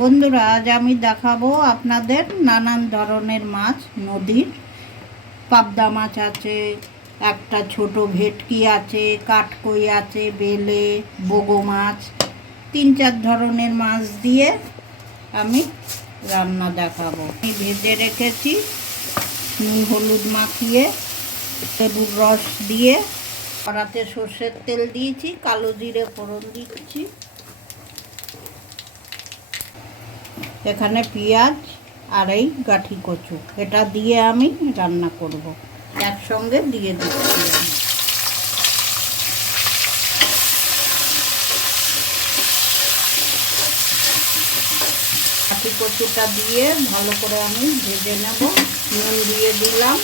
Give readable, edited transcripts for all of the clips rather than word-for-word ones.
বন্ধুরা, আজ আমি দেখাবো আপনাদের নানান ধরনের মাছ। নদীর পাবদা মাছ আছে, একটা ছোট ভেটকি আছে, কাঠকই আছে, বেলে, বগো মাছ, 3-4 ধরনের মাছ দিয়ে আমি রান্না দেখাবো। আমি ভেজে রেখেছি, নুন হলুদ মাখিয়ে, লেবুর রস দিয়ে, কড়াতে সর্ষের তেল দিয়েছি, কালো জিরে ফোড়ন দিচ্ছি, এখানে পেঁয়াজ আর এই গাঠি কচু এটা দিয়ে আমি রান্না করব। একসঙ্গে দিয়ে দিচ্ছি আমি। গাঠি কচুটা দিয়ে ভালো করে আমি ভেজে নেব। নুন দিয়ে দিলাম,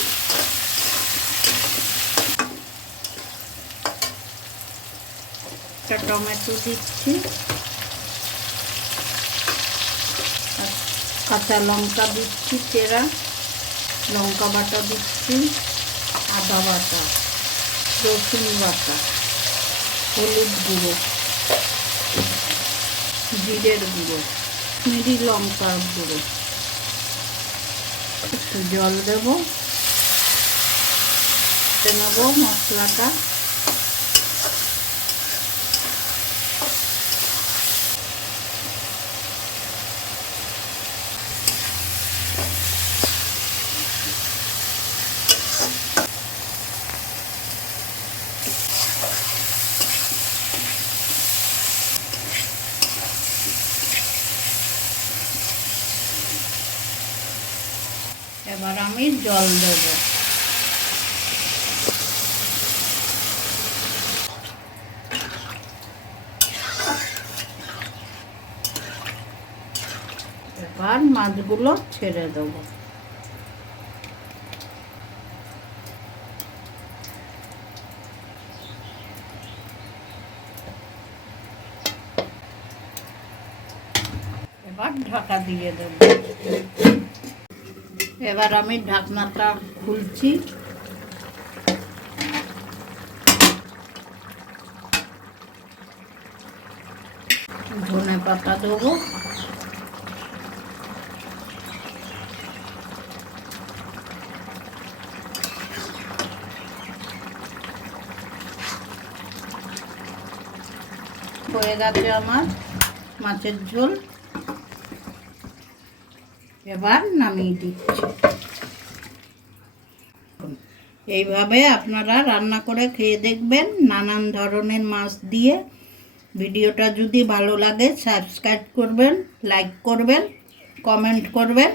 একটা টমেটো দিচ্ছি, কাঁচা লঙ্কা দিচ্ছি, চেরা লঙ্কা বাটা দিচ্ছি, আদা বাটা, রসুন বাটা, হলুদ গুঁড়ো, জিরের গুঁড়ো, মিরি লঙ্কার গুঁড়ো, একটু জল দেব, নেব মশলাটা। এবার আমি জল দেব। এবার মাছগুলো ছেড়ে দেব। এবার ঢাকা দিয়ে দেব। এবার আমি ঢাকনাটা খুলছি। ধনে পাতা দেবো, হয়ে গেছে আমার মাছের ঝোল। এবার নামিয়ে দিচ্ছি। এইভাবে আপনারা রান্না করে খেয়ে দেখবেন, নানান ধরনের মাছ দিয়ে। ভিডিওটা যদি ভালো লাগে সাবস্ক্রাইব করবেন, লাইক করবেন, কমেন্ট করবেন।